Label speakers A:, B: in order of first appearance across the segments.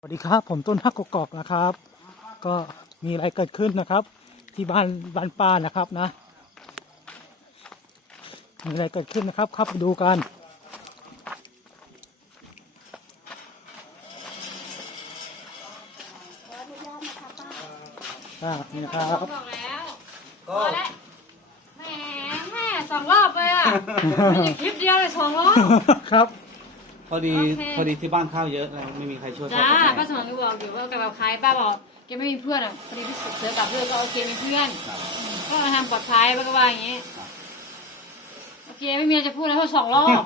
A: สวัสดีครับผมต้นฮักกกอกนะครับ ก็มีอะไรเกิดขึ้นนะครับ ที่บ้านป้านะครับนะมีอะไรเกิดขึ้นนะครับเข้าไปดูกันนี่นะครับ
B: บอกแล้วพอแล้วแหม2 รอบเลยอ่ะไม่ใช่คลิปเดียวเลย2 รอบ
A: ครับ
C: พอดีที่บ้านข้าวเยอะแล้วไม่มีใครช่วย
B: จ้าป้าสมรก็บอกอยู่ว่าแกแบบใครป้าบอกแกไม่มีเพื่อนอ่ะพอดีพี่เสือกลับเพื่อนก็โอเคมีเพื่อนก็มาทำปลอดภัยป้าก็ว่าอย่างนี้โอเคไม่มีอะไรจะพูดแล้วเพราะ2 รอบ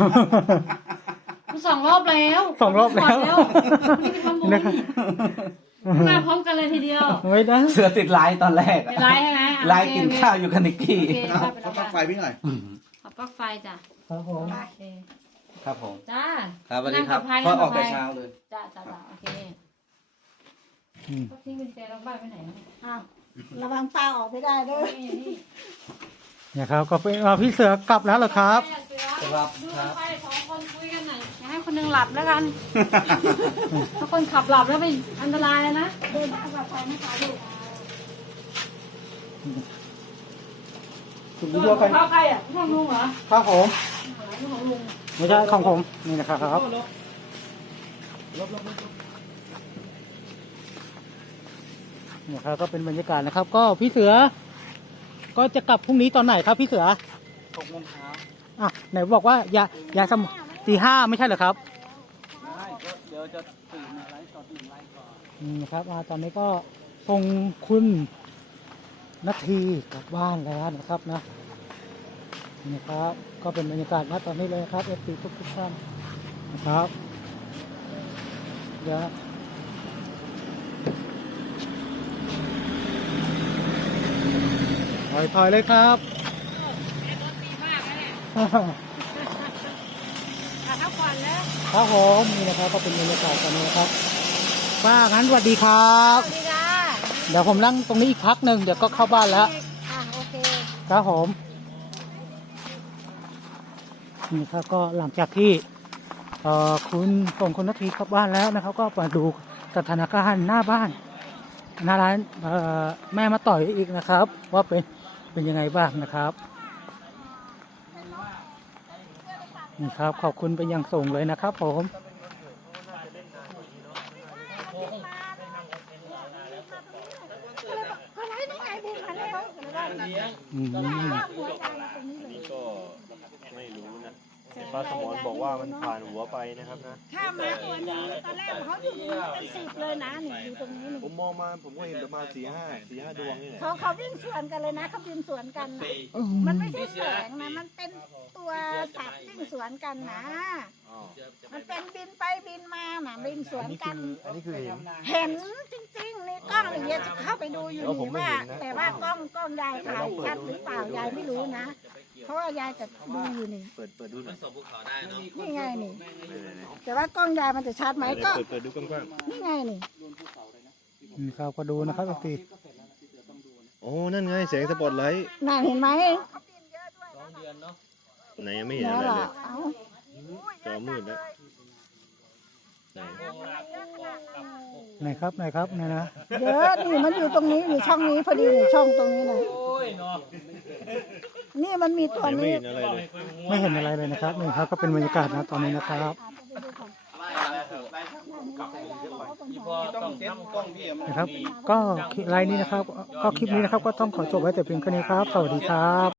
B: มัน2 รอบแล้ว
A: 2 รอบแล้ว
B: นี่เป็นคำพูดมาพร้อมกันเลยทีเดียว
A: ไม่ได้
C: เสือติดไลน์ตอนแรก
B: เป็นไรใช่ไหม
C: ไลน์กินข้าวอยู่กับนิกกี้
D: เขาปลั๊กไฟพี่หน่อย
B: ขอปลั๊กไฟจ้ะ
A: ครับผม
B: โอเค
C: ครับผม
B: จ้า
C: ครับสวัสดีครับ
B: นั่ง
C: ก็
B: ปล
C: ออกแต่เช้าเลย
B: จ้าโอเคทิ้งกุญแจล็อกบ้านไปไหนอ้าว
E: ระวังปลาออกไม่ได้ด้วย
B: นี่
A: เนี่ยครับก็เป็นพี่เสือกลับแล้วเหรอครับ
C: ครับ
B: ดู
C: ครับ
B: ไป2 คนคุยกันหน่อยอย่าให้คนนึงหลับแล้วกัน ถ้าคนขับหลับแล้วเป็นอันตรายนะ
E: เดินทางปลอดภัยนะคะลูก
A: คุณวิดีโอไป
B: ข้าวใครอ่ะข้าวลุงเหรอ
A: ครับผม
B: ของลุง
A: ไม่ใช่ของผมนี่นะครับเนี่ยครับก็เป็นบรรยากาศนะครับ ก็พี่เสือ ก็จะกลับพรุ่งนี้ตอนไหนครับพี่เสือ
C: 6 โมงเช้า
A: อ่ะไหนบอกว่าอย่าสมตี 5ไม่ใช่เหรอครับ
C: ได้ก็เดี๋ยวจะตื่นมาไลฟ์สด1 ไลฟ์ก่อน
A: ครับตอนนี้ก็ส่งคุณนาทีกลับบ้านแล้วนะครับนะนี่ครับก็เป็นบรรยากาศณตอนนี้เลยครับเอฟซีทุกท่านนะครับเดี๋ยวถอยเลยครับ
B: ข้าวควันแล้ว
A: ครับผมนี่นะครับก็เป็นบรรยากาศตอนนี้นะครับป้างั้นสวัสดีครับ
E: สวัสดีค่ะ
A: เดี๋ยวผมนั่งตรงนี้อีกพักหนึ่งเดี๋ยวก็เข้าบ้านแล้ว
E: โอเค
A: ครับผมนี่ครับก็หลังจากที่คุณส่งคุณนาทีกลับบ้านแล้วนะครับ ก็มาดูสถานการณ์หน้าบ้านหน้าร้านแม่มาต่อยอีกนะครับ ว่าเป็นยังไงบ้างนะครับนี่ครับขอบคุณเป็นอย่างสูงเลยนะครับผมอืม
F: ก็ไม่รู้นะเห็นป้าสมรบอกว่ามันผ่านหัวไปนะครับนะ
E: ข้ามมาตัวนี้ตอนแรกเขาอยู่เป็น10เลยนะนี่อยู่ตรงนี้นี่
F: ผมมองมาผมก็เห็นประมาณ4-5 ดวงนี่แหละ
E: เขาวิ่งสวนกันเลยนะเขาบินสวนกันนะมันไม่ใช่แสงนะมันเป็นตัวสัตว์วิ่งสวนกันนะ
F: อ๋อ
E: มันเป็นบินไปบินมาน่ะบินสวนกัน
F: อันนี้คือเห็น
E: เห็นจริงๆในกล้องนี่ยจะเข้าไปดูอยู่
F: แล้วผม
E: นี่
F: ไม่
E: ว่า
F: เห็นนะ
E: แต่ว่ากล้องยายถ่ายชัดหรือเปล่ายายไม่รู้นะเพราะว่ายายจะดูอยู่นี่
F: เปิดดูหน่อย
E: นี่ไงนี่ แต่ว่ากล้องยายมันจะชัดไหมก็
F: เปิดดูกว้าง
E: นี่ไงนี่
A: นี่ครับก็ดูนะครับพี่
F: ๆโอ้นั่นไงแสงสปอตไลท์
E: น่าเห็นไหม
F: ไหนยังไม่เห็น
E: แล้ว
F: อะไร
E: เหร
F: เล
E: อย เอา
F: จอมืดแล้วไหน
A: ไหนครับไหนนะ
E: เยอะนี่มันอยู่ตรงนี้อยู่ช่องนี้พอดีอยู่ช่องตรงนี้นะนี่มันมีตัว
F: ยังไม่
E: นี้
F: เห็นอะไรเลย
A: ไม่เห็นอะไรเลยนะครับนี่ครับก็เป็นบรรยากาศนะตอนนี้นะครับ นะครับ ก็ไลน์นี้นะครับ ก็คลิปนี้นะครับ ก็ต้องขอจบไว้แต่เพียงแค่นี้ครับ สวัสดีครับ